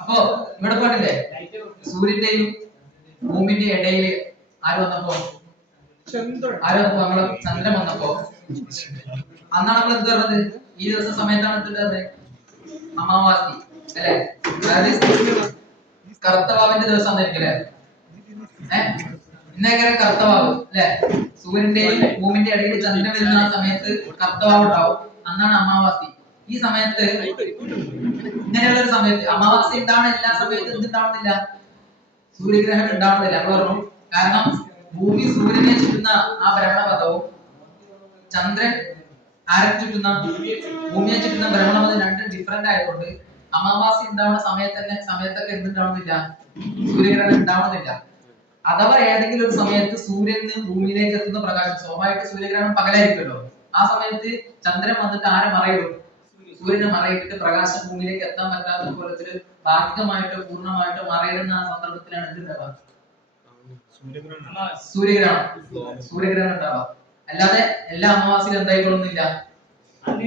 അപ്പോ ഇവിടെ പാടില്ലേ സൂര്യന്റെയും ഭൂമിന്റെയും ഇടയിൽ ആര് വന്നപ്പോ നമ്മള് ചന്ദ്രൻ വന്നപ്പോ അന്നാണ് നമ്മൾ എന്ത് പറഞ്ഞത്? ഈ ദിവസം സമയത്താണ് എന്ത് അമാവാസി അല്ലെ? അതായത് കറുത്തവാവിന്റെ ദിവസം ആയിരിക്കില്ലേ? ഇന്നേക്കരെ കറുത്തവാവ് അല്ലെ? സൂര്യന്റെയും ഭൂമിന്റെ ഇടയിൽ ചന്ദ്രൻ വരുന്ന ആ സമയത്ത് കറുത്തവാവ് ഉണ്ടാവും. അന്നാണ് അമാവാസി. ഈ സമയത്ത് ഇങ്ങനെയുള്ള ഒരു സമയത്ത് അമാവാസി ഉണ്ടാവണ എല്ലാ സമയത്തും എന്തുണ്ടാവുന്നില്ല? സൂര്യഗ്രഹണം ഉണ്ടാവുന്നില്ല. പറഞ്ഞു കാരണം ഭൂമി സൂര്യനെ ചുറ്റുന്ന ആ ഭ്രമണപഥവും ചന്ദ്രൻ ആരെ ചുറ്റുന്ന ഭൂമിയെ ചുറ്റുന്ന ഭ്രമണപഥം രണ്ടും ഡിഫറെന്റ് ആയതുകൊണ്ട് അമാവാസി ഉണ്ടാവുന്ന സമയത്തൊക്കെ എന്തുണ്ടാവുന്നില്ല? സൂര്യഗ്രഹണം ഉണ്ടാവുന്നില്ല. അഥവാ ഏതെങ്കിലും ഒരു സമയത്ത് സൂര്യന് ഭൂമിയിലേക്ക് എത്തുന്ന പ്രകാശം, സ്വാഭാവികമായിട്ട് സൂര്യഗ്രഹണം പകലായിരിക്കുമല്ലോ, ആ സമയത്ത് ചന്ദ്രൻ വന്നിട്ട് ആരെ മറയിടും? സൂര്യനെ മറയിട്ടിട്ട് പ്രകാശം ഭൂമിയിലേക്ക് എത്താൻ പറ്റാത്ത കോലത്തിൽ ഭാഗികമായിട്ടോ പൂർണ്ണമായിട്ടോ മറയിടുന്ന ആ സന്ദർഭത്തിലാണ് എന്തുണ്ടാവുക? സൂര്യഗ്രഹണം ഉണ്ടാവുക. അല്ലാതെ എല്ലാ അമാവാസിയിലും എന്തായിക്കൊള്ളുന്നില്ല, അന്ന്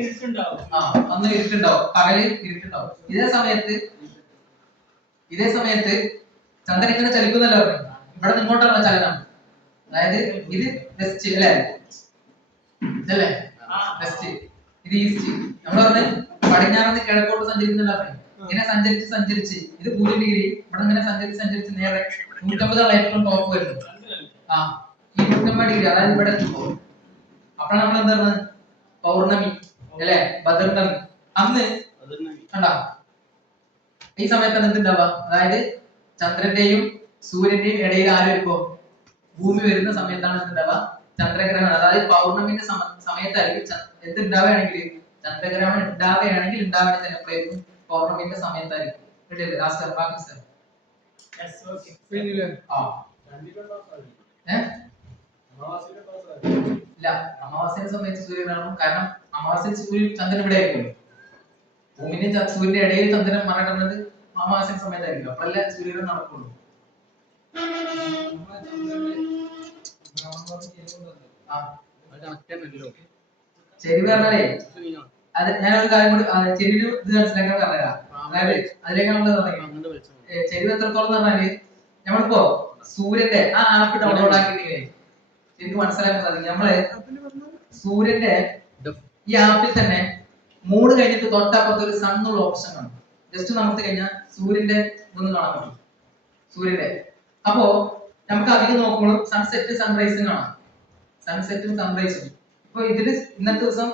ഇരുട്ടുണ്ടാവും, പകല് ഇരുട്ടുണ്ടാവും. ഇതേ സമയത്ത് ചന്ദ്രൻ ഇങ്ങനെ ചലിക്കുന്നല്ലോ, ഇവിടെ നിങ്ങോട്ടുള്ള ചലനം. അതായത് ഇത് വെസ്റ്റ് അല്ലേ? ഇതല്ലേ വെസ്റ്റ്, ഇത് ഈസ്റ്റ്. നമ്മൾ പറഞ്ഞ് പടിഞ്ഞാറന്ന് കിഴക്കോട്ട് സഞ്ചരിക്കുന്നില്ല. ഇങ്ങനെ സഞ്ചരിച്ച് ഇത് 0 ഡിഗ്രി, ഇവിടെ ഇങ്ങനെ സഞ്ചരിച്ച് നേരെ 150 ലൈറ്റും ടോപ്പ് വരുന്നു. ഈ 150 ഡിഗ്രി, അതായത് ഇവിടെ എത്തുമ്പോൾ അപ്പോഴാണ് നമ്മൾ എന്താ പറഞ്ഞത്? പൗർണമി അല്ലെ? ഭദ്രനമി. അന്ന് കണ്ടാ ഈ സമയത്താണ് എന്തുണ്ടാവുക? അതായത് ചന്ദ്രന്റെയും സൂര്യന്റെയും ഇടയിൽ ആര് വരുമ്പോ ഭൂമി വരുന്ന സമയത്താണ് എന്തുണ്ടാവുക? ചന്ദ്രഗ്രഹണം. അതായത് പൗർണമിന്റെ സമയത്തായിരിക്കും എന്തുണ്ടാവുകയാണെങ്കിൽ, ചന്ദ്രഗ്രഹണം ഉണ്ടാവുകയാണെങ്കിൽ തന്നെ എപ്പോഴായിരിക്കും? പൗർണമിന്റെ സമയത്തായിരിക്കും. ഇല്ല, അമാവാസ്യ സമയത്ത് സൂര്യഗ്രഹണം. കാരണം അമാവാസ്യ ചന്ദ്രൻ ഇവിടെ ആയിരിക്കും. ഭൂമിന്റെ സൂര്യന്റെ ഇടയിൽ ചന്ദ്രൻ മറയിടുന്നത് അമാവാസ്യ സമയത്തായിരിക്കും. അപ്പോഴല്ലേ സൂര്യഗ്രഹണം നടക്കുള്ളൂ. ചെരിവ് പറഞ്ഞാലേ അത് ഞാനൊരു കാര്യം കൂടി ചെരിവ് ഇത് മനസ്സിലാക്കാൻ പറഞ്ഞുതരാം. അതായത് അതിലേക്ക് നമ്മൾ ചെരിവ് എത്രത്തോളം എന്ന് പറഞ്ഞാല് നമ്മളിപ്പോ സൂര്യന്റെ ആ ആപ്പ് ഡൗൺലോഡ് ആക്കിയിട്ടില്ലേ, എനിക്ക് മനസ്സിലാക്കാൻ സാധിക്കും. നമ്മള് സൂര്യന്റെ ഈ ആപ്പിൽ തന്നെ മൂഡ് കഴിഞ്ഞിട്ട് തൊട്ടപ്പുറത്ത് ഒരു സണ്ണുള്ള ഓപ്ഷൻ കാണും. ജസ്റ്റ് നമുക്ക് കഴിഞ്ഞാൽ സൂര്യന്റെ ഇതൊന്ന് കാണാൻ പറ്റും. സൂര്യന്റെ അപ്പോ നമുക്ക് അധികം നോക്കുമ്പോൾ സൺസെറ്റ് സൺറൈസും കാണാം. സൺസെറ്റും സൺറൈസും. ഇപ്പൊ ഇതില് ഇന്നത്തെ ദിവസം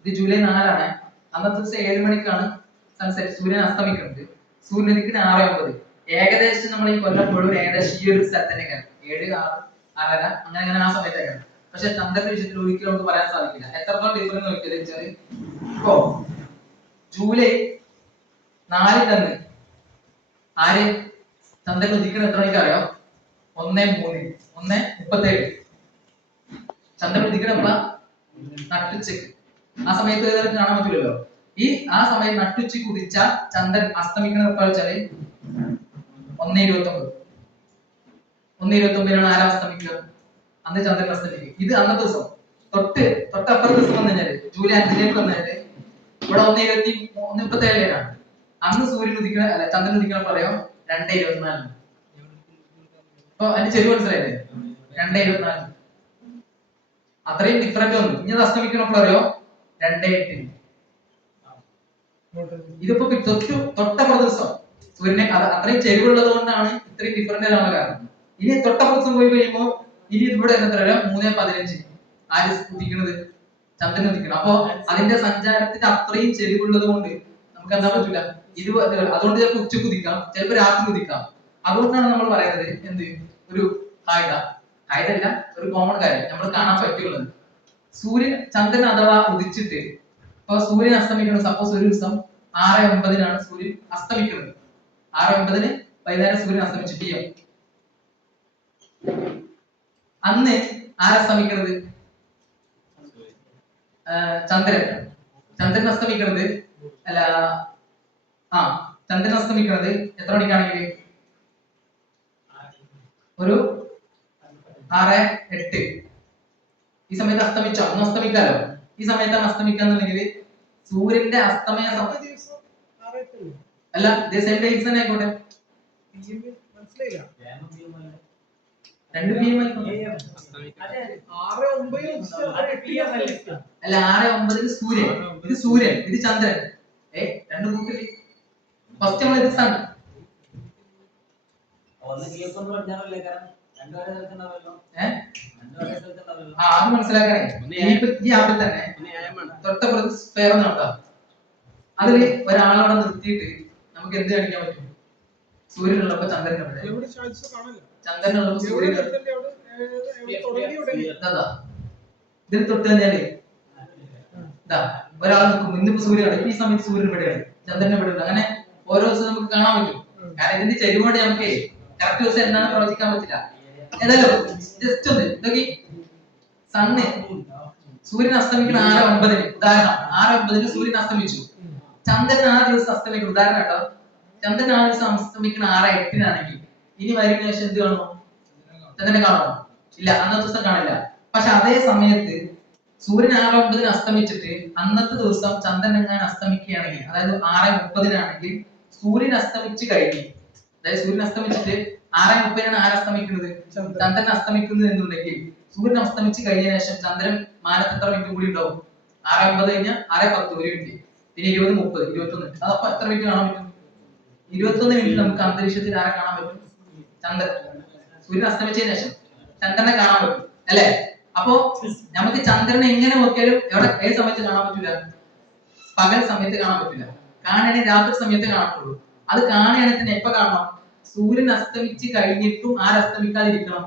ഇത് ജൂലൈ 4 അന്നത്തെ ദിവസം 7 മണിക്കാണ് സൺസെറ്റ്, സൂര്യൻ അസ്തമിക്കുന്നത്. സൂര്യനുദിക്കുന്ന 6:50. ഏകദേശം നമ്മൾ ഈ കൊല്ലം മുഴുവൻ ഏകദേശം ഈ ഒരു സ്ഥലത്ത് തന്നെയാണ് 7, 6, 6:30 അങ്ങനെ ആ സമയത്തേക്കാണ്. പക്ഷെ ചന്ദ്രന്റെ വിഷയത്തിൽ ഒരിക്കലും നമുക്ക് പറയാൻ സാധിക്കില്ല. എത്രത്തോളം ഡിഫറൻസ് നോക്കിയാൽ വെച്ചാൽ ഇപ്പോ ജൂലൈ 4 ആര് ചന്ദ്രൻ ഉദിക്കുന്നത് എത്ര മണിക്ക് അറിയാം? 1:37. ചന്ദ്രൻ ഉദിക്കണപ്പ നട്ടുച്ചക്ക്. ആ സമയത്ത് കാണാൻ പറ്റില്ലല്ലോ. ആ സമയം നട്ടുച്ചക്ക് ഉദിച്ച ചന്ദ്രൻ അസ്തമിക്കണ എപ്പോ വെച്ചാല് 1:29. 1:29 ആരാ അസ്തമിക്കുക? അന്ന് ചന്ദ്രൻ അസ്തമിക്കും. ഇത് അന്നത്തെ ദിവസം. തൊട്ടപ്പുറത്തെ ദിവസം വന്നു കഴിഞ്ഞാല് ജൂലൈ 5 വന്നു കഴിഞ്ഞാല് ഇവിടെ 1:37 അന്ന് സൂര്യൻ ഉദിക്കണ അല്ല ചന്ദ്രൻ ഉദിക്കണ പറയാം 2:24. അപ്പൊ അതിന് ചെറിയ മനസ്സിലായില്ലേ? 2:24. അത്രയും ഡിഫറൻറ്റ് വന്നു. ഇനി അത് അസ്തമിക്കണപ്പോഴറിയോ 2:08. ഇതിപ്പോ തൊട്ടപ്പുറത്തെ ദിവസം സൂര്യനെ അത്രയും ചെരിവുള്ളത് കൊണ്ടാണ് ഇത്രയും ഡിഫറൻറ്റ് ആവാൻ കാരണം. ഇനി തൊട്ടപ്പുറത്തെ ദിവസം പോയി കഴിയുമ്പോൾ ഇനി ഇവിടെ എന്താ പറയുക 3:15 ആര് ഉദിക്കുന്നത്? ചന്ദ്രൻ ഉദിക്കണം. അപ്പൊ അതിന്റെ സഞ്ചാരത്തിന്റെ അത്രയും ചെരിവുള്ളത് കൊണ്ട് നമുക്ക് എന്താ പറ്റില്ല. അതുകൊണ്ട് ചിലപ്പോൾ ഉച്ചക്ക് ഉദിക്കാം, ചിലപ്പോൾ രാത്രി ഉദിക്കാം. അതുകൊണ്ടാണ് നമ്മൾ പറയുന്നത് എന്ത് ഒരു കായികല്ല ഒരു കോമൺ കാര്യം നമ്മൾ കാണാൻ പറ്റുള്ളത്. ചന്ദ്രൻ അഥവാ ഉദിച്ചിട്ട് ഇപ്പൊ സൂര്യൻ അസ്തമിക്കുന്നത് സപ്പോസ് ഒരു ദിവസം 6:09 സൂര്യൻ അസ്തമിക്കുന്നത്. 6:09 വൈകുന്നേരം സൂര്യൻ അസ്തമിച്ചു PM. അന്ന് ആരസ്തമിക്കുന്നത്? ചന്ദ്രൻ അസ്തമിക്കുന്നത് ചന്ദ്രൻ അസ്തമിക്കുന്നത് എത്ര മണിക്കാണെങ്കിൽ ഒരു 6:08. ഈ സമയത്ത് അസ്തമിച്ചോ? ഒന്ന് അസ്തമിക്കാലോ. ഈ സമയത്താണ് അസ്തമിക്കാന്നുണ്ടെങ്കിൽ സൂര്യന്റെ അസ്തമയ അല്ല സെയിം ഡേറ്റ്സ് തന്നെ ആയിക്കോട്ടെ. 2 PM അല്ല 6:09 സൂര്യൻ, ഇത് സൂര്യൻ, ഇത് ചന്ദ്രൻ. രണ്ടു കൂട്ടില് ഫസ്റ്റ് നമ്മൾ ഇത് സൺ. അത് മനസ്സിലാക്കണേ. ഈ ആപ്പിൽ തന്നെ തൊട്ടപ്പുറത്ത് സ്ഫെയർ നോക്കാം. അതില് ഒരാളവിടെ നിർത്തിയിട്ട് നമുക്ക് എന്ത് കാണിക്കാൻ പറ്റും? സൂര്യനുള്ളപ്പോ ചന്ദ്രൻ അവിടെ, ചന്ദ്രനുള്ളപ്പോ സൂര്യൻ. ഇതിൽ തൊട്ട് കഴിഞ്ഞാല് ഒരാൾ നിൽക്കും. ഇന്നിപ്പോ സൂര്യനാണ്, ഈ സമയത്ത് സൂര്യൻ ഇവിടെയാണ്, ചന്ദ്രൻ ഇവിടെയാണ്. അങ്ങനെ ഓരോ ദിവസം നമുക്ക് കാണാൻ പറ്റും. കാരണം ഇതിന്റെ ചെരുവോടെ നമുക്ക് കറക്റ്റ് ദിവസം എന്താണെന്ന് പ്രവചിക്കാൻ പറ്റില്ല. ഏതായാലും ജസ്റ്റ് ഒന്ന് ഇതൊക്കെ സണ്ണ് സൂര്യൻ അസ്തമിക്കുന്ന 6:09, ഉദാഹരണം 6:09 സൂര്യൻ അസ്തമിച്ചു. ചന്ദ്രൻ ആ ദിവസം അസ്തമിക്കും, ഉദാഹരണം കേട്ടോ. ചന്ദ്രൻ ആ ദിവസം അസ്തമിക്കുന്ന 6:08 ഇനി വരുന്ന ശേഷം എന്ത് കാണുമോ? ചന്ദ്രനെ കാണുമോ? ഇല്ല, അന്നത്തെ ദിവസം കാണില്ല. പക്ഷെ അതേ സമയത്ത് സൂര്യൻ 6:09 അസ്തമിച്ചിട്ട് അന്നത്തെ ദിവസം ചന്ദ്രൻ എങ്ങാൻ അസ്തമിക്കുകയാണെങ്കിൽ, അതായത് 6:30 സൂര്യൻ അസ്തമിച്ച് കഴിഞ്ഞ്, അതായത് സൂര്യൻ അസ്തമിച്ചിട്ട് 6:30 ആര് അസ്തമിക്കുന്നത്? ചന്ദ്രൻ അസ്തമിക്കുന്നത് എന്നുണ്ടെങ്കിൽ സൂര്യൻ അസ്തമിച്ച് കഴിഞ്ഞ ശേഷം ചന്ദ്രൻ മാനത്ത് എത്ര മിനിറ്റ് കൂടി ഉണ്ടാവും? 6:50 കഴിഞ്ഞാൽ 6:10 ഒരു മിനിറ്റ്, പിന്നെ 20, 30, 21. അതപ്പോ എത്ര മിനിറ്റ് കാണാൻ പറ്റും? 21 മിനിറ്റ് നമുക്ക് അന്തരീക്ഷത്തിൽ ആരെ കാണാൻ പറ്റും? ചന്ദ്രൻ. സൂര്യൻ അസ്തമിച്ചതിന് ശേഷം ചന്ദ്രനെ കാണാൻ പറ്റും അല്ലെ? അപ്പോ നമുക്ക് ചന്ദ്രനെ എങ്ങനെ നോക്കിയാലും ഏത് സമയത്ത് കാണാൻ പറ്റില്ല? പകൽ സമയത്ത് കാണാൻ പറ്റില്ല. കാണാണെങ്കിൽ രാത്രി സമയത്ത് കാണത്തുള്ളൂ. അത് കാണുകയാണെങ്കിൽ എപ്പോ കാണണം? സൂര്യൻ അസ്തമിച്ച് കഴിഞ്ഞിട്ടും അസ്തമിക്കാതിരിക്കണം,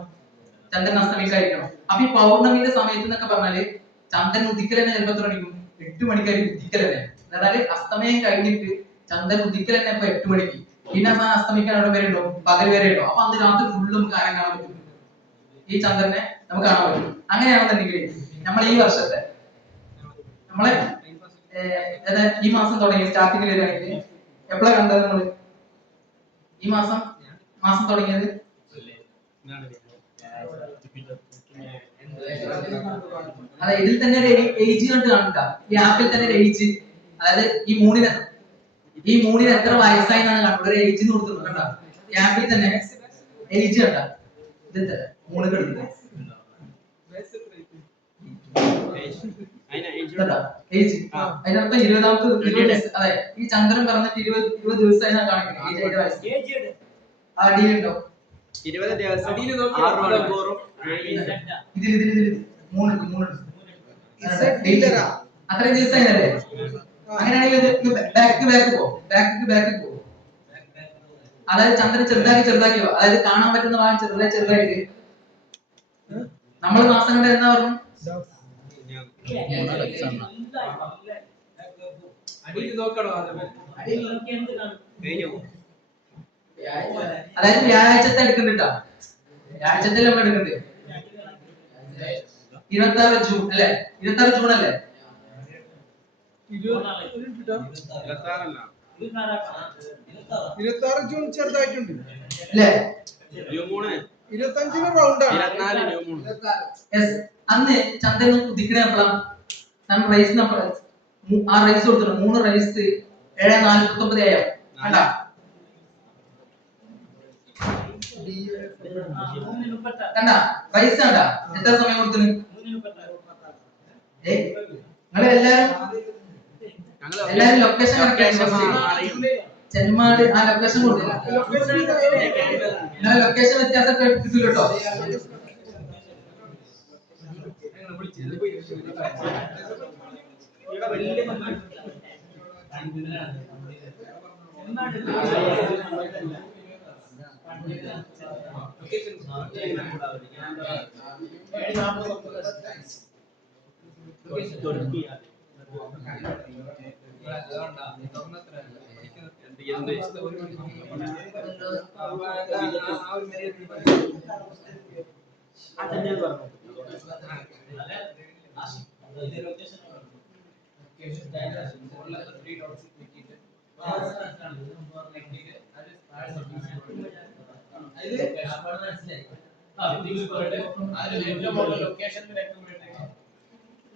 ചന്ദ്രൻ അസ്തമിക്കാതിരിക്കണം. അപ്പൊ ഈ പൗർണമിന്റെ സമയത്ത് എന്നൊക്കെ പറഞ്ഞാല് ചന്ദ്രൻ ഉദിക്കൽ തന്നെ ചിലപ്പോ എത്ര മണിക്കും? 8 മണിക്കായിരിക്കും ഉദിക്കൽ തന്നെ. അതായത് അസ്തമയം കഴിഞ്ഞിട്ട് ചന്ദ്രൻ ഉദിക്കൽ തന്നെ ഇപ്പൊ 8 മണിക്ക്. പിന്നെ അസ്തമിക്കാൻ അവിടെ വരെ ഉണ്ടോ? പകൽ വരെ ഉണ്ടോ? അപ്പൊ അന്ന് രാത്രി ഫുള്ള് നമുക്ക് ആരെ കാണാൻ പറ്റും? ഈ ചന്ദ്രനെ നമുക്ക് കാണാൻ പറ്റും. അങ്ങനെയാണെന്നുണ്ടെങ്കിൽ നമ്മൾ ഈ വർഷത്തെ നമ്മളെ ഈ മാസം തുടങ്ങി സ്റ്റാർട്ടിങ്ങിൽ വരികയാണെങ്കിൽ എപ്പോഴാണ് കണ്ടത് നമ്മള്? ഈ മാസം തുടങ്ങിയത് അതെ, ഇതിൽ തന്നെ ഒരു ഏജ് കണ്ട് കാണുക. ഈ ആപ്പിൽ തന്നെ ഒരു ഏജ്, അതായത് ഈ മൂണിന് എത്ര വയസ്സായി എന്നാണ് കാണുന്നത്. ഒരു ഏജ് കൊടുത്തിട്ടുണ്ട് കണ്ട. ഈ ആപ്പിൽ തന്നെ ഏജ് കണ്ട, ഇതിൽ തന്നെ മൂന്ന് കിടക്കുന്നത് അതിനർത്ഥം 20ാമത്തെ. അതെ, ഈ ചന്ദ്രൻ പറഞ്ഞിട്ട് 20 ദിവസമായി കാണിക്കുന്നത്. അടിയിലുണ്ടോ? 20 ദിവസം അത്രയും ദിവസമായില്ലേ? അങ്ങനെയാണെങ്കിൽ ബാക്ക് പോ. അതായത് ചന്ദ്രൻ ചെറുതാക്കി പോ. അതായത് കാണാൻ പറ്റുന്ന ഭാഗം ചെറുതായിട്ട് നമ്മൾ മാസം കണ്ട എന്നാ പറഞ്ഞു? അതായത് വ്യാഴാഴ്ചത്തെ എടുക്കുന്നുണ്ടോ? വ്യാഴാഴ്ചത്തിൽ നമ്മൾ എടുക്കുന്നുണ്ട് 26 ജൂൺ അല്ലേ? 26 ജൂൺ അല്ലേ? 26 ജൂൺ ചെറുതായിട്ടുണ്ട് അല്ലേ? 25 റൗണ്ട് ആണ്. അന്ന് ചന്ദ്രൻ ഉദിക്കണ എപ്പോഴാണ്? റൈസ് ആ റൈസ് കൊടുത്തിട്ടുണ്ട്. 3 റൈസ് 7:49 AM കണ്ട. റൈസ് കണ്ട എത്ര സമയം കൊടുത്തിന്? നിങ്ങൾ എല്ലാരും ലൊക്കേഷൻ ചെന്മാട് ആ ലൊക്കേഷൻ കൊടുത്തില്ല. ലൊക്കേഷൻ വ്യത്യാസമൊക്കെ എടുത്തിട്ടില്ല കേട്ടോ.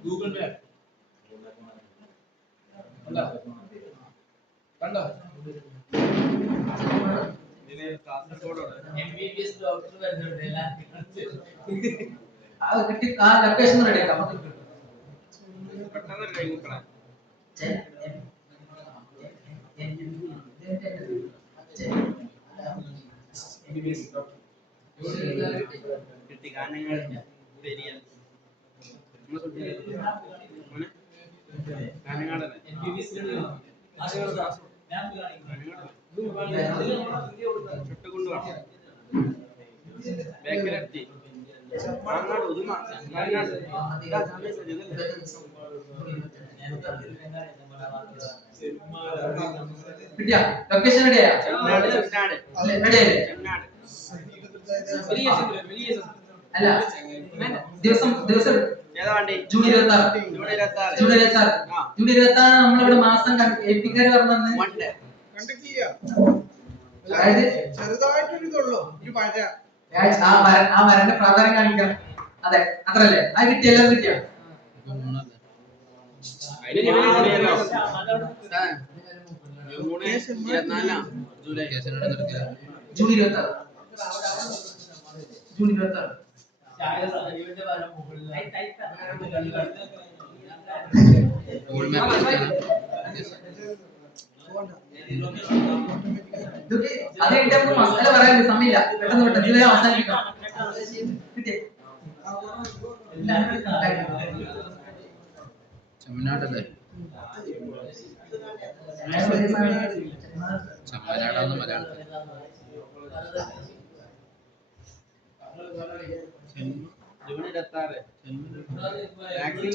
ഗൂഗിൾ മാപ്പ് കണ്ടോ അത് കിട്ടി ആ ലൊക്കേഷൻ റെഡി ആക്കാം പെട്ടെന്ന് കൈ കൂട്ടണം കിട്ടി ഗാനങ്ങൾ പെരിയ കിട്ടിയാ ലൊക്കേഷൻ റെഡിയാ റെഡിയല്ലേ അല്ല ദിവസം ദിവസം ജൂൺ 26 നമ്മളിവിടെ മാസം ഏൽപ്പിക്കാര് പറഞ്ഞത് അതായത് ചെറുതായിട്ടൊരിതുള്ളൂ ഒരു മഴ ആ മരന്റെ പ്രാധാന്യം കാണിക്കാം അതെ അത്രല്ലേ അത് കിട്ടിയ എല്ലാം കിട്ടിയ ജൂൺ 26 ജൂൺ 26 അത് എന്റെ മസാല പറയാൻ സമയമില്ല പെട്ടെന്ന് പെട്ടെന്ന് ഇതിലെ അവസാനിപ്പിക്കാം ചെമ്മനാടല്ലേ ചെമ്മനാടാന്ന് മലയാളത്തിൽ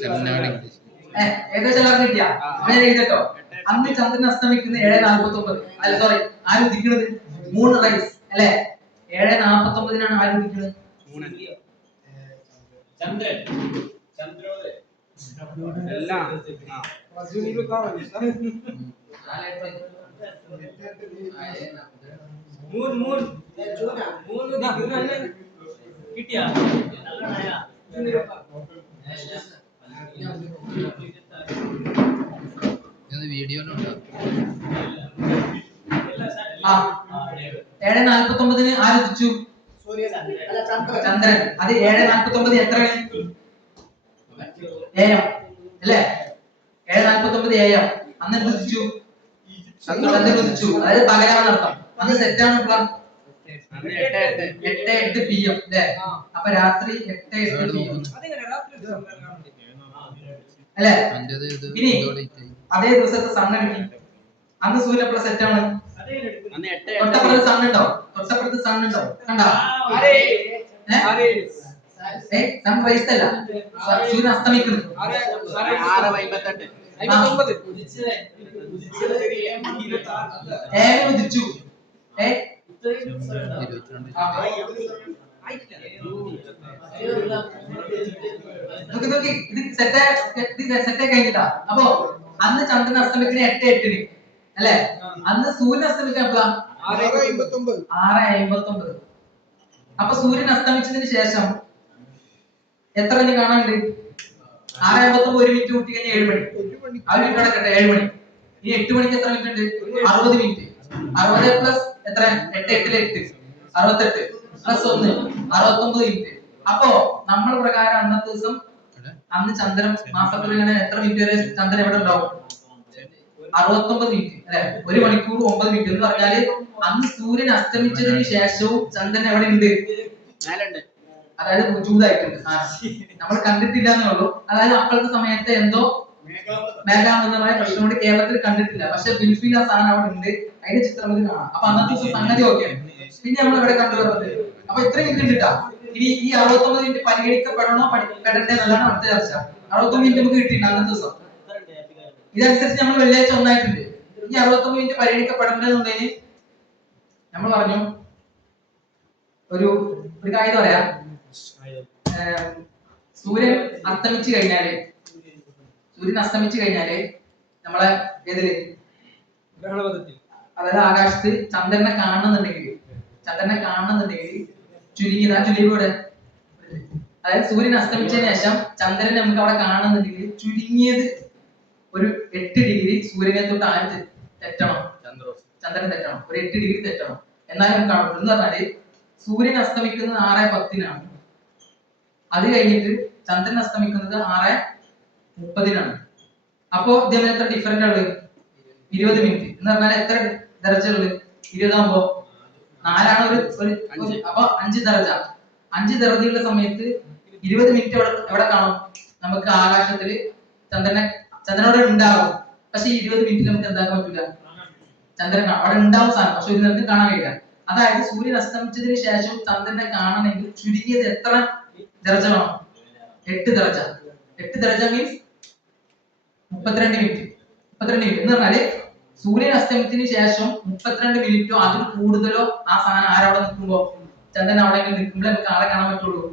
ചെമ്മനാട് ഇംഗ്ലീഷ് ഏകദേശം കിട്ടിയാ കേട്ടോ അന്ന് ചന്ദ്രൻ അസ്തമിക്കുന്ന 7:49 അല്ല സോറി ആരും ഉദിക്കുന്നത് മൂൺ റൈസ് അല്ലെ 7:49 ആരും ഉദിക്കുന്നത് ചന്ദ്രൻ ചന്ദ്രോദയം എല്ലാം കിട്ടിയാ വീഡിയോയിലുണ്ടോ 7:49 ആരുദിച്ചു ചന്ദ്രൻ അത് 7:49 എത്രയാണ് AM അല്ലേ 7:49 AM അന്ന് ഉദിച്ചു ചന്ദ്രൻ ഉദിച്ചു അതായത് പകരാന്ന് അർത്ഥം അന്ന് സെറ്റാണ് 8:08 PM അല്ലേ അപ്പൊ രാത്രി 8:08 PM അല്ലേ ഇനി അതേ ദിവസത്തെ സൺ കിട്ടി അന്ന് സൂര്യൻ എപ്പോഴും സെറ്റാണ് തൊട്ടപ്പുറത്ത് സൺ ഉണ്ടോ തൊട്ടപ്പുറത്ത് സൺ ഉണ്ടോ കണ്ടോ സൺറൈസ് അല്ല സൂര്യൻ അസ്തമിക്കുന്നു 6:57 ഉദിച്ചു ഇത് സെറ്റ് കഴിഞ്ഞിട്ടാ അപ്പൊ അന്ന് ചന്ദ്രൻ അസ്തമിക്കുന്ന 8:08 അല്ലെ അന്ന് സൂര്യൻ അസ്തമിക്കാൻ 6:59 അപ്പൊ സൂര്യൻ അസ്തമിച്ചതിന് ശേഷം എത്ര മിനിറ്റ് കാണാനുണ്ട് 6:59 ഒരു മിനിറ്റ് കൂട്ടി കഴിഞ്ഞാൽ 7 മണി ആ മിനിറ്റ് നടക്കട്ടെ 7 മണി ഇനി 8 മണിക്ക് എത്ര മിനിറ്റ് ഉണ്ട് 60 മിനിറ്റ് 60 പ്ലസ് എത്ര 8 68 പ്ലസ് 1 69 മിനിറ്റ് അപ്പോ നമ്മൾ പ്രകാരം അന്നത്തെ ദിവസം അന്ന് ചന്ദ്രൻ മാസത്തിൽ ഇങ്ങനെ എത്ര മിനിറ്റ് വരെ ചന്ദ്രൻ എവിടെ ഉണ്ടാവും 69 മിനിറ്റ് അല്ലെ 1 മണിക്കൂർ 9 മിനിറ്റ് എന്ന് പറഞ്ഞാല് അന്ന് സൂര്യൻ അസ്തമിച്ചതിന് ശേഷവും ചന്ദ്രൻ എവിടെ ഉണ്ട് അതായത് ചൂടായിട്ടുണ്ട് നമ്മൾ കണ്ടിട്ടില്ല എന്നേ ഉള്ളൂ അതായത് അപ്പോഴത്തെ സമയത്ത് എന്തോ മേഘാമൃതമായ പ്രശ്നം കൊണ്ട് കേരളത്തിൽ കണ്ടിട്ടില്ല പക്ഷെ ബിൽഫിൽ ആ സാധനം അവിടെ ഉണ്ട് അതിന്റെ ചിത്രം കാണാം അപ്പൊ അന്നത്തെ ദിവസം സംഗതി ഓക്കെ പിന്നെ നമ്മൾ ഇവിടെ കണ്ടുവരുന്നത് അപ്പൊ ഇത്രയും മിനിറ്റ് കിട്ടാ ഇനി ഈ 69 മിനിറ്റ് പരിഗണിക്കപ്പെടണോ പെടണ്ടേ എന്നുള്ളതാണ് അടുത്ത ചർച്ച 69 മിനിറ്റ് നമുക്ക് കിട്ടിയിട്ടുണ്ട് അന്നത്തെ ദിവസം ഇതനുസരിച്ച് നമ്മൾ വെള്ളിയാഴ്ച ഒന്നായിട്ടുണ്ട് ഈ 69 മിനിറ്റ് പരിഗണിക്കപ്പെടേണ്ടതെന്നുള്ളതിന് നമ്മൾ പറഞ്ഞു ഒരു കാര്യം പറയാം സൂര്യൻ അസ്തമിച്ചു കഴിഞ്ഞാല് നമ്മളെ ഏതില് അതായത് ആകാശത്ത് ചന്ദ്രനെ കാണുന്നുണ്ടെങ്കിൽ ചുരുങ്ങിയത് അതായത് സൂര്യൻ അസ്തമിച്ചതിന് ശേഷം ചന്ദ്രനെ നമുക്ക് അവിടെ കാണുന്നുണ്ടെങ്കിൽ ചുരുങ്ങിയത് ഒരു 8 ഡിഗ്രി സൂര്യനെ തൊട്ട് ആര് തെറ്റണം? ചന്ദ്രൻ തെറ്റണം. ഒരു 8 ഡിഗ്രി തെറ്റണം. എന്നാലും നമുക്ക് കാണാൻ പറ്റും. എന്ന് പറഞ്ഞാല് സൂര്യൻ അസ്തമിക്കുന്നത് 6:10-നാണ്. അത് കഴിഞ്ഞിട്ട് ചന്ദ്രൻ അസ്തമിക്കുന്നത് 6:30-നാണ്. അപ്പോ ഇതിന് എത്ര ഡിഫറൻറ്റ് ഉള്ളത്? 20 മിനിറ്റ്. എന്ന് പറഞ്ഞാൽ എത്ര ദർജ ഉള്ളത്? 20 ആകുമ്പോ 4ആണ് അപ്പൊ 5 ദർജ. 5 ദർജയുള്ള സമയത്ത് 20 മിനിറ്റ് എവിടെ കാണും? നമുക്ക് ആകാശത്തില് ചന്ദ്രനോട് ഉണ്ടാവും. പക്ഷെ 20 മിനിറ്റിൽ നമുക്ക് എന്താക്കാൻ പറ്റില്ല? ചന്ദ്രൻ അവിടെ ഉണ്ടാവും സാധനം, പക്ഷെ ഒരു നേരത്തിന് കാണാൻ കഴിയില്ല. അതായത് സൂര്യൻ അസ്തമിച്ചതിന് ശേഷം ചന്ദ്രനെ കാണണമെങ്കിൽ ചുരുങ്ങിയത് എത്ര ദർജ വേണം? 8 ദർജ. 8 ദർജ മീൻസ് 32 മിനിറ്റ്. 32 മിനിറ്റ് എന്ന് പറഞ്ഞാല് സൂര്യൻ അസ്തമിച്ചതിന് ശേഷം 32 മിനിറ്റോ അതിൽ കൂടുതലോ ആ സാധനം ആരവിടെ നിൽക്കുമ്പോ, ചന്ദ്രൻ അവിടെ നിൽക്കുമ്പോൾ നമുക്ക് ആളെ കാണാൻ പറ്റുള്ളൂ,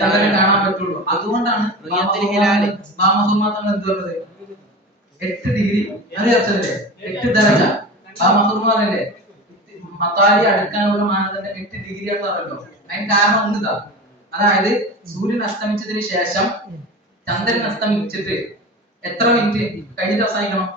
ചന്ദ്രനെ കാണാൻ പറ്റുള്ളൂ. അതുകൊണ്ടാണ് ബാമസുർമാത്തങ്ങൾ എന്ത് പറഞ്ഞത്? 8 ഡിഗ്രി. അത് ചർച്ചല്ലേ 8 ദർജ. ബാമസുർമാറല്ലേ മത്താരി അടുക്കാനുള്ള മാനദണ്ഡം 8 ഡിഗ്രി ആണെന്ന് പറഞ്ഞല്ലോ. അതിന് കാരണം ഒന്നിതാ, അതായത് സൂര്യൻ അസ്തമിച്ചതിന് ശേഷം ചന്ദ്രൻ അസ്തമിച്ചിട്ട് എത്ര മിനിറ്റ് കഴിഞ്ഞിട്ട് അവസാനിക്കണം?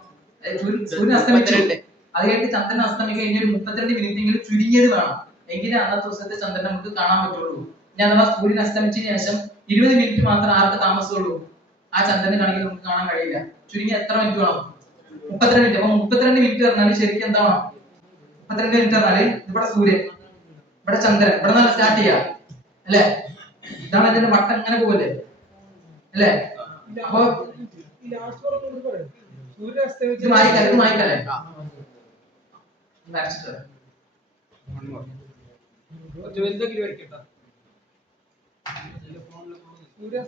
സൂര്യൻ അസ്തമിച്ചിട്ട് അത് കഴിഞ്ഞിട്ട് ചന്ദ്രൻ അസ്തമിച്ച് കഴിഞ്ഞ ഒരു 32 മിനിറ്റെങ്കിലും ചുരുങ്ങിയത് വേണം. എങ്കിലേ അന്നത്തെ ദിവസത്തെ ചന്ദ്രൻ നമുക്ക് കാണാൻ പറ്റുള്ളൂ. ഇനി അഥവാ സൂര്യൻ അസ്തമിച്ചതിന് ശേഷം 20 മിനിറ്റ് മാത്രം ആർക്ക് താമസമുള്ളൂ, ആ ചന്ദ്രനെ കാണിക്കാൻ നമുക്ക് കാണാൻ കഴിയില്ല. ചുരുങ്ങി എത്ര മിനിറ്റ് വേണം? 32 മിനിറ്റ്. അപ്പൊ 32 മിനിറ്റ് പറഞ്ഞാൽ ശരിക്കും എന്താ വേണം? 32 മിനിറ്റ് പറഞ്ഞാല് ഇവിടെ സൂര്യൻ, ഇവിടെ ചന്ദ്രൻ, ഇവിടെ നിന്ന് സ്റ്റാർട്ട് ചെയ്യാം അല്ലെ? ഇതാണ് ഇതിന്റെ വട്ടം ഇങ്ങനെ പോകല്ലേ അല്ലെ? അപ്പൊ ഇത് മായിക്കല്ലേ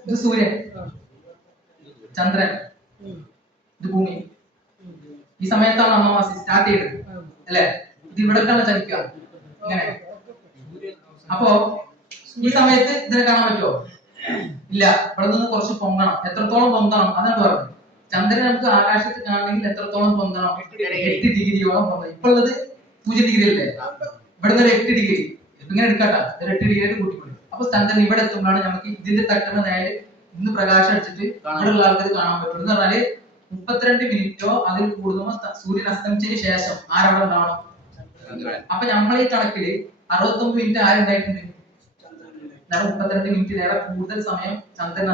ഇത് സൂര്യൻ, ചന്ദ്രൻ, ഇത് ഭൂമി. ഈ സമയത്താണ് അമാവാസി സ്റ്റാർട്ട് ചെയ്തത് അല്ലെ? ഇത് ഇവിടേക്കാണ് ചലിക്കുക ഇങ്ങനെ. അപ്പോ ഈ സമയത്ത് ഇതിനെ കാണാൻ പറ്റുമോ? ഇല്ല. ഇവിടെ നിന്ന് കുറച്ച് പൊങ്ങണം. എത്രത്തോളം പൊന്തണം അതാണ് പറഞ്ഞത്. ചന്ദ്രൻ നമുക്ക് ആകാശത്ത് കാണണമെങ്കിൽ എത്രത്തോളം പൊന്തണം? 8 ഡിഗ്രിയോളം പൊന്തണം. ഇപ്പൊ ഉള്ളത് 0 ഡിഗ്രി അല്ലേ? ഇവിടുന്ന് ഒരു 8 ഡിഗ്രി ഇങ്ങനെ എടുക്കാട്ടാ, ഒരു 8 ഡിഗ്രി ആയിട്ട് കൂട്ടിക്കൊള്ളു. അപ്പൊ ചന്ദ്രൻ ഇവിടെ എത്തുമ്പോഴാണ് നമുക്ക് ഇതിന്റെ തട്ടുന്ന നേരെ ഇന്ന് പ്രകാശം അടിച്ചിട്ട് ഇവിടെയുള്ള ആൾക്കാർ കാണാൻ പറ്റുള്ളൂ. എന്ന് പറഞ്ഞാല് 32 മിനിറ്റോ അതിൽ കൂടുതലോ സൂര്യൻ അസ്തമിച്ചതിന് ശേഷം ആരവിടെ ഉണ്ടാവണം? അപ്പൊ നമ്മൾ ഈ കണക്കില് 69 മിനിറ്റ് ആരുണ്ടായിട്ടുണ്ട്? 32 മിനിറ്റിലേറെ കൂടുതൽ സമയം ചന്ദ്രൻ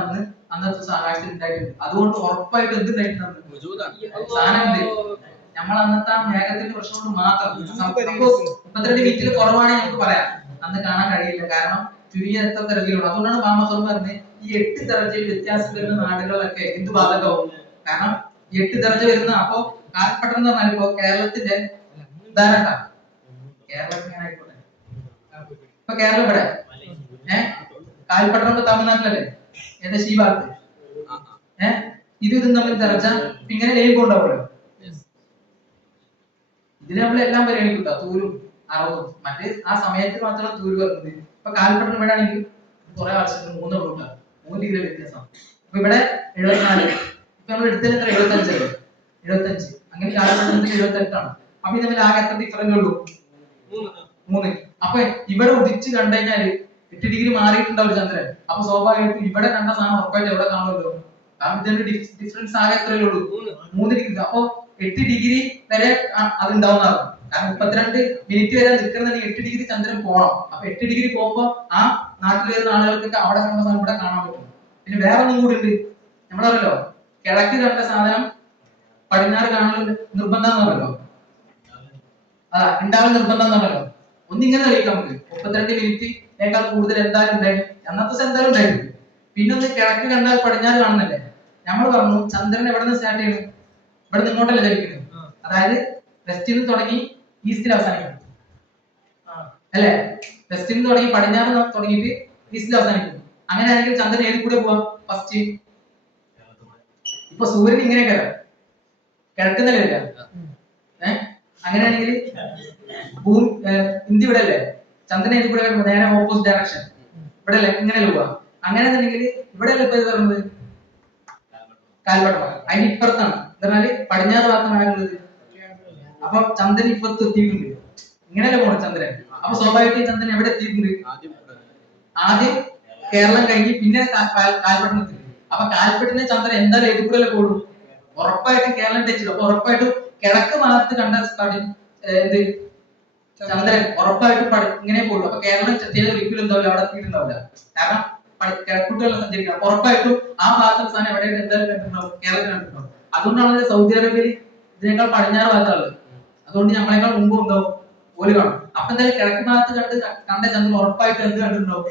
അന്നത്തെ ദിവസം ആകാശത്തിൽ ഉണ്ടായിട്ടുണ്ട്. അതുകൊണ്ട് ഉറപ്പായിട്ട് എന്തുണ്ടായിട്ടുണ്ട്? സാധനമുണ്ട്. നമ്മൾ അന്നത്തെ മേഘത്തിന്റെ പ്രശ്നം കൊണ്ട് മാത്രം 32 മിനിറ്റിൽ കുറവാണെങ്കിൽ നമുക്ക് പറയാം അന്ന് കാണാൻ കഴിയില്ല. കാരണം ചുരുങ്ങിയ എത്ര ദർജയിലുള്ളൂ. അതുകൊണ്ടാണ് ബാമസോർ പറഞ്ഞത് ഈ 8 ദർജയിൽ വ്യത്യാസം വരുന്ന നാടുകളിലൊക്കെ എന്ത് ബാധകവും. കാരണം 8 ദർജ വരുന്ന അപ്പോ കാൽപ്പട്ടം എന്ന് പറഞ്ഞാൽ ഇപ്പോ കേരളത്തിന്റെ ഉദാഹരണ, കേരളത്തിൽ ആയിക്കോട്ടെ, ഇപ്പൊ കേരളം ഇവിടെ കാൽപ്പട്ടം ഇപ്പൊ തമിഴ്നാട്ടിലല്ലേ? ഏകദേശം ഈ ഭാഗത്ത് ഇതും തമ്മിൽ ദർജ ഇങ്ങനെ ലൈൻ കൊണ്ടാവുമല്ലോ. ഇതിൽ നമ്മളെല്ലാം പരിഗണിക്കുക, തൂരും അറവും. മറ്റേ ആ സമയത്ത് മാത്രം തൂര് വരുന്നത്. ഇപ്പൊ കാൽപ്പട്ടം ഇവിടെ ആണെങ്കിൽ കുറെ വർഷത്തിന് 3 ഡിഗ്രി വ്യത്യാസം. അപ്പൊ ഇവിടെ 74, ഇപ്പൊ നമ്മൾ എടുത്തതിന് എത്ര? 75. അങ്ങനെ കാൽപ്പട്ടത്തിൽ 78ആണ്. അപ്പൊ ഇത് തമ്മിൽ ആകെ എത്ര ഡിഫറൻസ് ഉള്ളൂ? 3. അപ്പൊ ഇവിടെ ഉദിച്ച് കണ്ടു കഴിഞ്ഞാല് 8 ഡിഗ്രി മാറിയിട്ടുണ്ടാവും ചന്ദ്രൻ. അപ്പൊ സ്വാഭാവികമായിട്ടും ഇവിടെ കണ്ട സാധനം ഉറപ്പായിട്ട് എവിടെ കാണുമല്ലോ. കാരണം ഇതിന്റെ ഡിഫറൻസ് ആകെ എത്രയേ ഉള്ളൂ? 3 ഡിഗ്രി. അപ്പൊ 8 ഡിഗ്രി വരെ അത് ഉണ്ടാവുന്നതാണ്. കാരണം 32 മിനിറ്റ് വരെ നിൽക്കുന്നുണ്ടെങ്കിൽ 8 ഡിഗ്രി ചന്ദ്രൻ പോകണം. അപ്പൊ 8 ഡിഗ്രി പോകുമ്പോ ആ നാട്ടിൽ വരുന്ന ആളുകൾക്ക് അവിടെ കണ്ട സാധനം ഇവിടെ കാണാൻ പറ്റും. പിന്നെ വേറെ ഒന്നും കൂടി ഉണ്ട്. നമ്മളറിയല്ലോ കിഴക്ക് കണ്ട സാധനം പടിഞ്ഞാറ് കാണൽ നിർബന്ധം എന്നല്ലോ. ഉണ്ടാവൽ നിർബന്ധം എന്നല്ലോ. ഒന്നിങ്ങനെ തെളിയിക്കാം നമുക്ക്. 32 മിനിറ്റിനേക്കാൾ കൂടുതൽ എന്തായാലും ഉണ്ടായി, അന്നത്തെ ദിവസം എന്തായാലും ഉണ്ടായിരുന്നു. പിന്നെ ഒന്ന് കിഴക്ക് കണ്ടാൽ പടിഞ്ഞാറ് കാണുന്നല്ലേ. നമ്മൾ പറഞ്ഞു ചന്ദ്രൻ എവിടെ നിന്ന് സ്റ്റാർട്ട് ചെയ്യുന്നു? ഇവിടെ നിന്ന് ഇങ്ങോട്ടല്ലേ ചലിക്കുന്നത്. അതായത് വെസ്റ്റിൽ നിന്ന് തുടങ്ങി ഈസ്റ്റിൽ അവസാനിക്കുന്നു അല്ലെ? വെസ്റ്റിൽ നിന്ന് തുടങ്ങി പടിഞ്ഞാറ് തുടങ്ങിയിട്ട് ഈസ്റ്റിൽ അവസാനിക്കുന്നു. അങ്ങനെയാണെങ്കിൽ ചന്ദ്രൻ ഏത് കൂടെ പോവാം? ഫസ്റ്റ് ഇപ്പൊ സൂര്യൻ ഇങ്ങനെ കയറാം, കിഴക്കുന്നല്ലേ വരിക. അങ്ങനെയാണെങ്കിൽ ഇന്ത്യ ഇവിടെ അല്ലേ? ചന്ദ്രൻ ഏത് കൂടെ നേരെ ഓപ്പോസിറ്റ് ഡയറക്ഷൻ ഇവിടെ അല്ലേ? ഇങ്ങനെയല്ലേ പോവാ? അങ്ങനെയാണെന്നുണ്ടെങ്കിൽ ഇവിടെ അല്ലേ ഇപ്പൊ ഇത് പറയുന്നത്? കാൽപ്പട്ടം അതിന് ഇപ്പുറത്താണ്. എന്നാൽ പടിഞ്ഞാറ് ഭാഗത്താണുള്ളത്. അപ്പൊ ചന്ദ്രൻ ഇപ്പുറത്ത് എത്തിയിട്ടുണ്ട്. ഇങ്ങനെയല്ലേ പോണം ചന്ദ്രൻ. അപ്പൊ സ്വാഭാവികമായിട്ട് ചന്ദ്രൻ എവിടെ എത്തിയിട്ടുണ്ട്? ആദ്യം കേരളം കഴിഞ്ഞ് പിന്നെ കാൽപ്പട്ടം എത്തി. അപ്പൊ കാൽപ്പട്ടിനെ ചന്ദ്രൻ എന്തായാലും ഏത് കൂടെ കൂടും? ഉറപ്പായിട്ടും കേരളം ടച്ച് ചെയ്യും. അപ്പൊ ഉറപ്പായിട്ടും കിഴക്ക് ഭാഗത്ത് കണ്ട എന്ത് ചന്ദ്രൻ ഉറപ്പായിട്ടും ഇങ്ങനെ പോകും. അപ്പൊ കേരളം ചെയ്ത ഒരിക്കലും എന്താവില്ല, അവിടെ എത്തിയിട്ടുണ്ടാവില്ല. കാരണം കിഴക്കൂട്ടുള്ള സഞ്ചരിക്കണം. അപ്പൊ ഉറപ്പായിട്ടും ആ ഭാഗത്തുള്ള സ്ഥാനം എവിടെയായിട്ട് എന്തായാലും കണ്ടിട്ടുണ്ടാവും, കേരളത്തിൽ കണ്ടിട്ടുണ്ടാവും. അതുകൊണ്ടാണ് സൗദി അറേബ്യയിൽ ഇതിനേക്കാൾ പടിഞ്ഞാറ് ഭാഗത്തുള്ളത്. അതുകൊണ്ട് നമ്മളെക്കാൾ മുമ്പ് ഉണ്ടാവും ഓല് കാണും. അപ്പൊ എന്തായാലും കിഴക്ക് ഭാഗത്ത് കണ്ട ചന്ദ്രൻ ഉറപ്പായിട്ട് എന്ത് കണ്ടിട്ടുണ്ടാവും.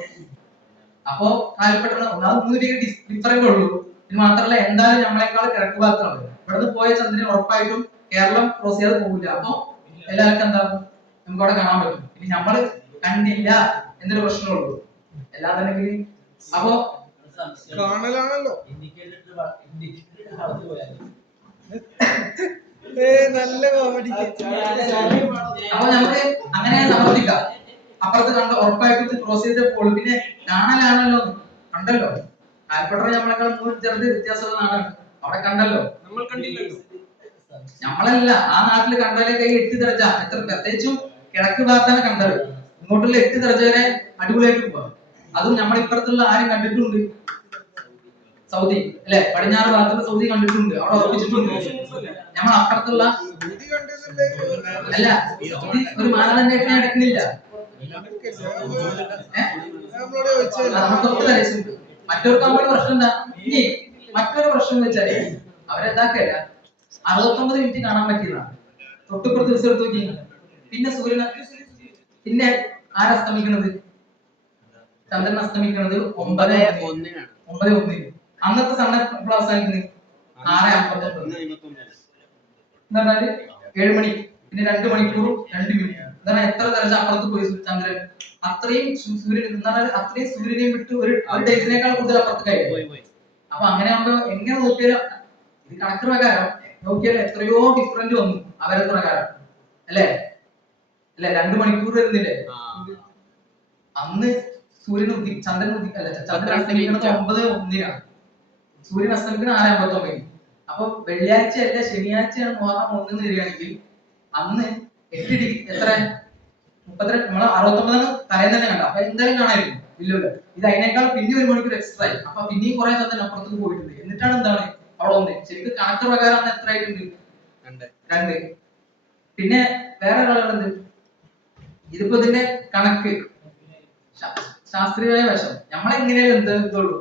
അപ്പോ കാലപ്പെട്ട 3 ഡിഗ്രി ഡിഫറൻറ്റ് ഉള്ളൂ. ഇത് മാത്രമല്ല എന്തായാലും നമ്മളെക്കാൾ കിഴക്ക് ഭാഗത്താണ്. ഇവിടുന്ന് പോയ ചന്ദ്രൻ ഉറപ്പായിട്ടും കേരളം ക്രോസ് ചെയ്യാതെ പോകില്ല. അപ്പൊ എല്ലാവർക്കും എന്താകും, നമുക്ക് അവിടെ കാണാൻ പറ്റും. ഇനി നമ്മള് കണ്ടില്ല എന്നൊരു പ്രശ്നമുള്ളൂ. എല്ലാന്നുണ്ടെങ്കിൽ അപ്പോ കാണലാണല്ലോ. നല്ല കോമഡി. അപ്പൊ നമുക്ക് അങ്ങനെ സമർത്ഥിക്കാം. അപ്പുറത്ത് കണ്ട ഉറപ്പായിട്ട് ക്രോസ് ചെയ്തേ പോകുള്ളൂ. പിന്നെ കാണലാണല്ലോ, കണ്ടല്ലോ. കാൽപ്പട്ടർ നമ്മളെക്കാൾ ചെറുത് വ്യത്യാസമുള്ള നാടാണ്. അവിടെ കണ്ടല്ലോ, നമ്മൾ കണ്ടില്ലല്ലോ. നമ്മളല്ല ആ നാട്ടില് കണ്ടതിലേക്ക് 8 ദർജ, എത്ര പ്രത്യേകിച്ചും കിഴക്ക് ഭാഗത്താണ് കണ്ടത്. ഇങ്ങോട്ടുള്ള 8 ദർജ വരെ അടിപൊളിയായിട്ട് പോവാം. അതും നമ്മളിപ്പുറത്തുള്ള ആരും കണ്ടിട്ടുണ്ട്, സൗദി അല്ലെ, പടിഞ്ഞാറ് ഭാഗത്തുള്ള സൗദി കണ്ടിട്ടുണ്ട്, അവിടെ ഉറപ്പിച്ചിട്ടുണ്ട്. നമ്മൾ അപ്പുറത്തുള്ള അല്ല, ഒരു മാനദണ്ഡം എടുക്കുന്നില്ല. മറ്റൊരു കമ്പനി പ്രശ്നം എന്താ, ഇനി മറ്റൊരു പ്രശ്നം എന്ന് വെച്ചാല് അവരെന്താക്കല്ല 69 മിനിറ്റ് കാണാൻ പറ്റിയതാണ്. തൊട്ടുപുറത്ത് ദിവസം എടുത്ത് നോക്കി. പിന്നെ സൂര്യൻ, പിന്നെ ആരസ്തമിക്കുന്നത്, ചന്ദ്രൻ അസ്തമിക്കുന്നത് 9:1. അന്നത്തെ സണ്ണ എപ്പോഴും അവസാനിക്കുന്നത് 6:59. എന്താ പറഞ്ഞാല് 7 മണി, പിന്നെ 2 മണിക്കൂർ 2 മിനിറ്റ്. എന്താണ് എത്ര ദർജ അപ്പുറത്ത് പോയി ചന്ദ്രൻ, അത്രയും സൂര്യൻ എന്താണ്, അത്രയും സൂര്യനെ വിട്ട് ഒരു ഡേയ്സിനേക്കാൾ കൂടുതൽ അപ്പുറത്തേക്കായി. അപ്പൊ അങ്ങനെ ആകുമ്പോ എങ്ങനെ നോക്കിയാലും ഇത് കണക്ക് പ്രകാരം നോക്കിയാൽ എത്രയോ ഡിഫറൻറ്റ് വന്നു അവരുടെ പ്രകാരം, അല്ലേ? 2 മണിക്കൂർ വരുന്നില്ലേ? അന്ന് സൂര്യൻ ചന്ദ്രൻ ചന്ദ്രൻ അസ്തമിക്കുന്നത് 9:1. സൂര്യൻ അസ്തമിക്കുന്നത് 6:59. അപ്പൊ വെള്ളിയാഴ്ച അല്ല ശനിയാഴ്ചയാണ് മുഹറം 1 വരികയാണെങ്കിൽ അന്ന് 8 ഡിഗ്രി എത്ര 32, നമ്മള് 69 തലേന്ന് തന്നെ കണ്ട. അപ്പൊ എന്തായാലും കാണായിരുന്നു, ഇല്ലല്ലോ. ഇത് അതിനേക്കാൾ പിന്നെ 1 മണിക്കൂർ എക്സ്ട്രാ ആയി. അപ്പൊ പിന്നെയും കുറെ ചന്ദ്രൻ അപ്പുറത്തേക്ക് പോയിട്ടുണ്ട്. എന്നിട്ടാണ് എന്താണ് അവിടെ ഒന്ന് ശരിക്കും കണക്ക് പ്രകാരം അന്ന് എത്ര ആയിട്ടുണ്ട്, 2. പിന്നെ വേറെ കളറുണ്ട്. ഇതിപ്പോ ഇതിന്റെ കണക്ക് ശാസ്ത്രീയമായ വശം നമ്മളെങ്ങനെയാലും എന്തുള്ളൂ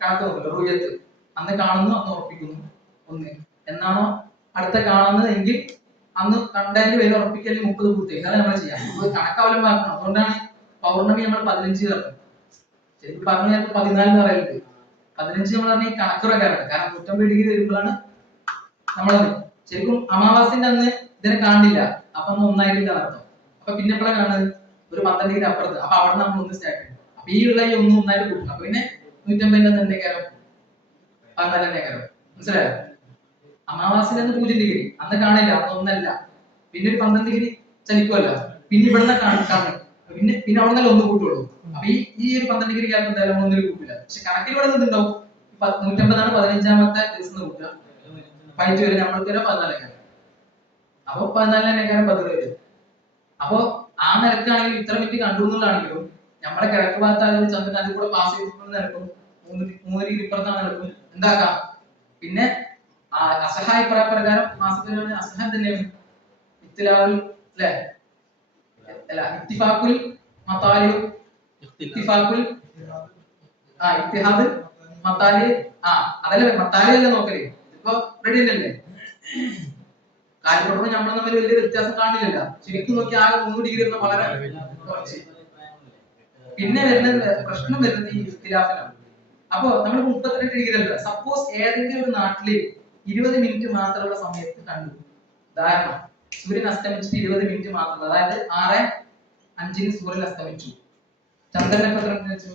കണക്ക് നോക്കില്ല. റൂയത്ത് അന്ന് കാണുന്നു, അന്ന് ഉറപ്പിക്കുന്നു. ഒന്ന് എന്നാണോ അടുത്ത കാണുന്നത് എങ്കിൽ അന്ന് കണ്ടതിന്റെ പേര് ഉറപ്പിക്കല് 30 പൂർത്തിയായി. അതാണ് നമ്മൾ ചെയ്യാം. കണക്കവലംബമാക്കണം. അതുകൊണ്ടാണ് പൗർണമി നമ്മൾ 15 ചേർക്കുന്നത്. ശരിക്കും പറഞ്ഞു ഞാൻ 14 എന്ന് പറയുന്നത്. 15 നമ്മൾ പറഞ്ഞ കണക്ക് പ്രകാരമാണ്. കാരണം 150 ഡിഗ്രി വരുമ്പോഴാണ് നമ്മളത് ശരിക്കും അമാവാസിന്റെ അന്ന് ഇതിനെ കാണില്ല. അപ്പൊ അന്ന് ഒന്നായിട്ടില്ല അർത്ഥം. അപ്പൊ പിന്നെ എപ്പോഴാണ് കാണുന്നത്, ഒരു 12 ഡിഗ്രി അപ്പുറത്ത്. അപ്പൊ അവിടെ നമ്മൾ ഒന്ന് സ്റ്റാർട്ട് ചെയ്യും. അപ്പൊ ഈ ഉള്ള ഈ ഒന്നായിട്ട് കൂട്ടണം. അപ്പൊ പിന്നെ 150 എന്റെ കയറും 14 കയറും. മനസ്സിലായോ? അമാവാസിന്റെ അന്ന് 0 ഡിഗ്രി അന്ന് കാണില്ല, അന്ന് ഒന്നല്ല. പിന്നെ ഒരു 12 ഡിഗ്രി ചലിക്കുമല്ലോ, പിന്നെ ഇവിടുന്ന് കാണും. പിന്നെ അവിടെ നിന്ന് ഒന്ന് കൂട്ടുള്ളൂ. അപ്പൊ ഈ ഒരു 12 ഡിഗ്രി ഗ്യാപ്പ് എന്തായാലും ഒന്നിൽ കൂട്ടില്ല. പക്ഷെ കണക്കിൽ ഇവിടെ നിന്നുണ്ടാവും 150 15ാമത്തെ ദിവസം കൂട്ടുക. 15 വരെ നമ്മൾക്ക് വരെ 14. അപ്പൊ 14 10 വരെ. അപ്പൊ ആ നിരക്കാണെങ്കിലും ഇത്ര മിനിറ്റ് കണ്ടു എന്നുള്ളതാണെങ്കിലും നമ്മളെ കിഴക്ക് ഭാഗത്തായാലും ചന്ദ്രൻ അതിൽ കൂടെ പാസ് ചെയ്തിട്ടുള്ള നിരക്കും 3 ഡിഗ്രി ഇപ്പുറത്താണ് നിരക്കും എന്താക്കാം. പിന്നെ അസഹായ പ്രകാരം മാസത്തിലാണ് അസഹായം തന്നെയാണ് ഇത്തിലാവുൽ അല്ലെ, അല്ല ഇത്തിഫാഖുൽ മതാലി, ഇത്തിഫാഖുൽ ഇത്തിഹാദ് മതാലി. അതല്ലേ മതാലി അല്ലേ നോക്കല്. ഇപ്പൊ റെഡി അല്ലേ? കാലിപ്പുറം നമ്മൾ തമ്മിൽ വലിയ വ്യത്യാസം കാണില്ല. ശരിക്കും നോക്കി ആകെ 3 ഡിഗ്രി വരുന്ന വളരെ കുറച്ച്. പിന്നെ വരുന്ന പ്രശ്നം വരുന്നത് ഈ ഇഖ്തിലാഫിനാണ്. അപ്പൊ നമ്മൾ 32 ഡിഗ്രി അല്ല, സപ്പോസ് ഏതെങ്കിലും ഒരു നാട്ടില് 20 മിനിറ്റ് മാത്രമുള്ള സമയത്ത് കണ്ടു. ഉദാഹരണം, സൂര്യൻ അസ്തമിച്ചിട്ട് 20 മിനിറ്റ് മാത്രം, അതായത് 6:05 സൂര്യൻ അസ്തമിച്ചു. ചന്ദ്രൻ എത്ര മിനിറ്റ് വെച്ചു?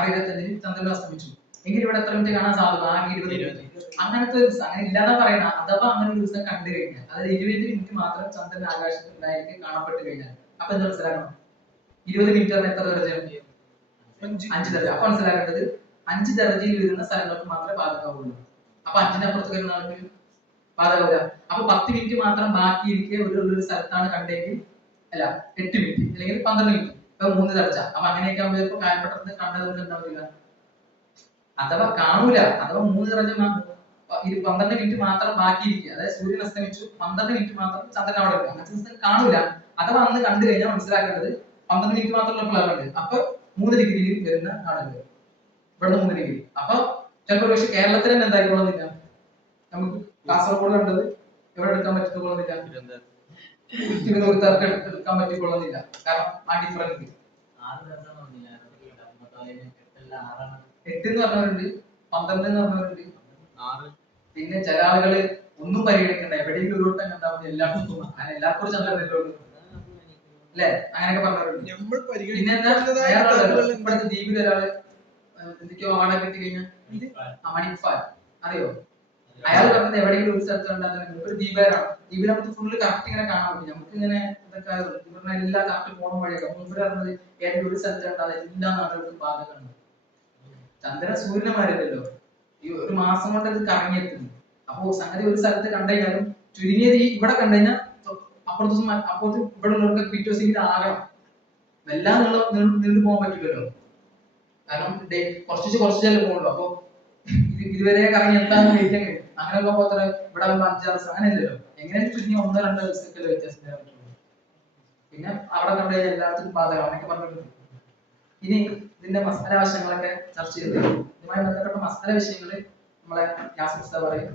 6:25 ചന്ദ്രൻ അസ്തമിച്ചു. എങ്കിൽ ഇവിടെ എത്ര മിനിറ്റ് കാണാൻ സാധ്യത? 20 മിനിറ്റ്. അങ്ങനത്തെ ഒരു ദിവസം അങ്ങനെ ഇല്ലാതെ പറയണ, അഥവാ അങ്ങനെ ഒരു ദിവസം കണ്ടു കഴിഞ്ഞാൽ, അതായത് 20 മിനിറ്റ് മാത്രം ചന്ദ്രൻ ആകാശത്തിൽ ഉണ്ടായിട്ട് കാണപ്പെട്ട് കഴിഞ്ഞാൽ അപ്പൊ എന്താ മനസ്സിലാക്കണം? 20 മിനിറ്റ് എത്ര ദർജ? 5 ദർജ. അപ്പൊ മനസ്സിലാക്കേണ്ടത് 5 ദർജയിൽ വരുന്ന സ്ഥലങ്ങൾക്ക് മാത്രമേ ബാധകമാവുള്ളൂ. അപ്പൊ 5ന്റെ അപ്പുറത്ത് വരുന്ന ആൾക്ക് ബാധകമില്ല. അപ്പൊ 10 മിനിറ്റ് മാത്രം ബാക്കിയിരിക്കെ ഒരു സ്ഥലത്താണ് കണ്ടെങ്കിൽ, അല്ല 8 മിനിറ്റ് അല്ലെങ്കിൽ 12 മിനിറ്റ്, ഇപ്പൊ 3 ദർജ. അപ്പൊ അങ്ങനെയൊക്കെ ആകുമ്പോൾ ഇപ്പൊ കാൽപ്പെട്ടത് കണ്ടത് എന്താ പറയുക, അഥവാ കാണൂല, അഥവാ 3 ദർജ 12 മിനിറ്റ് മാത്രം ബാക്കിയിരിക്കുക. അതായത് സൂര്യൻ അസ്തമിച്ചു 12 മിനിറ്റ് മാത്രം ചന്ദ്രൻ അവിടെ ഉണ്ട്. അങ്ങനത്തെ ദിവസം കാണൂല. അഥവാ അന്ന് കണ്ടു കഴിഞ്ഞാൽ മനസ്സിലാക്കേണ്ടത് 12 മിനിറ്റ് മാത്രമുള്ള ഫ്ലവർ ഉണ്ട്. അപ്പൊ 3 ഡിഗ്രിയിൽ വരുന്ന നാടുണ്ട്. ഇവിടുന്ന് 3 ഡിഗ്രി. അപ്പൊ ചിലപ്പോൾ പക്ഷെ കേരളത്തിൽ തന്നെ എന്തായിക്കൊള്ളുന്നില്ല. നമുക്ക് കാസർഗോഡ് കണ്ടത് എവിടെ എടുക്കാൻ പറ്റിക്കൊള്ളുന്നില്ല, തിരുവനന്തപുരത്ത് എടുക്കാൻ പറ്റിക്കൊള്ളുന്നില്ല. കാരണം ആ ഡിഫറൻസ് 8 എന്ന് പറഞ്ഞവരുണ്ട്, 12 എന്ന് പറഞ്ഞവരുണ്ട്. പിന്നെ ചില ആളുകള് ഒന്നും പരിഗണിക്കണ്ട, എവിടെയെങ്കിലും ഒരു വട്ടം കണ്ടാൽ മതി എല്ലാവർക്കും അങ്ങനെ എല്ലാവർക്കും ഒരു ചന്ദ്രൻ അല്ലെ, അങ്ങനെയൊക്കെ പറഞ്ഞവരുണ്ട്. പിന്നെ എന്താ ഇവിടുത്തെ ദ്വീപിൽ ഒരാള് എന്തൊക്കെയോ അവാർഡ് കിട്ടി കഴിഞ്ഞാൽ മണിക്ഫാൽ അറിയോ, അയാൾ പറഞ്ഞത് എവിടെയെങ്കിലും ഒരു സ്ഥലത്ത് കണ്ടാൽ ഒരു ദ്വീപരാണ്. ദ്വീപിൽ നമുക്ക് ഫുള്ള് കറക്റ്റ് ഇങ്ങനെ കാണാൻ പറ്റും. നമുക്ക് ഇങ്ങനെ ഇതൊക്കെ എല്ലാ കറക്റ്റ് പോകണം വഴിയൊക്കെ മുമ്പ് പറഞ്ഞത് ഏതെങ്കിലും ഒരു സ്ഥലത്ത് കണ്ടാൽ എല്ലാ നാടുകൾക്കും ബാധകമാണ്. ചന്ദ്രൻ സൂര്യനെ മാറിയല്ലോ, ഈ ഒരു മാസം കൊണ്ട് അത് കറങ്ങിയെത്തുന്നു. അപ്പോ സംഗതി ഒരു സ്ഥലത്ത് കണ്ടുകഴിഞ്ഞാലും ചുരുങ്ങിയത് ഈ ഇവിടെ കണ്ടുകഴിഞ്ഞാൽ അപ്പുറത്ത് ഇവിടെ ഉള്ളവർക്ക് പിറ്റേ ദിവസം ഇത് ആകണം. എല്ലാം നീണ്ടു പോകാൻ പറ്റില്ലല്ലോ, കാരണം കുറച്ചല്ലേ പോകുള്ളൂ. അപ്പൊ ഇതുവരെ കറങ്ങി എത്താന്ന് കഴിക്കാൻ കഴിയും. അങ്ങനെയൊക്കെ പോത്ര ഇവിടെ 5-6 ദിവസം അങ്ങനെയല്ലല്ലോ, എങ്ങനെയാലും ചുരുങ്ങി 1-2 ദിവസത്തിലുള്ള വ്യത്യാസം പറ്റുള്ളൂ. പിന്നെ അവിടെ കണ്ടുകഴിഞ്ഞാൽ എല്ലാവർക്കും ബാധകം അങ്ങനെയൊക്കെ പറഞ്ഞിട്ടുണ്ട്. ഇനി ഇതിന്റെ മസാല വശങ്ങളൊക്കെ ചർച്ച ചെയ്ത് ഇതുമായി ബന്ധപ്പെട്ട മസാല വിഷയങ്ങൾ നമ്മളെ യാസിർ ഉസ്താദ് പറയും.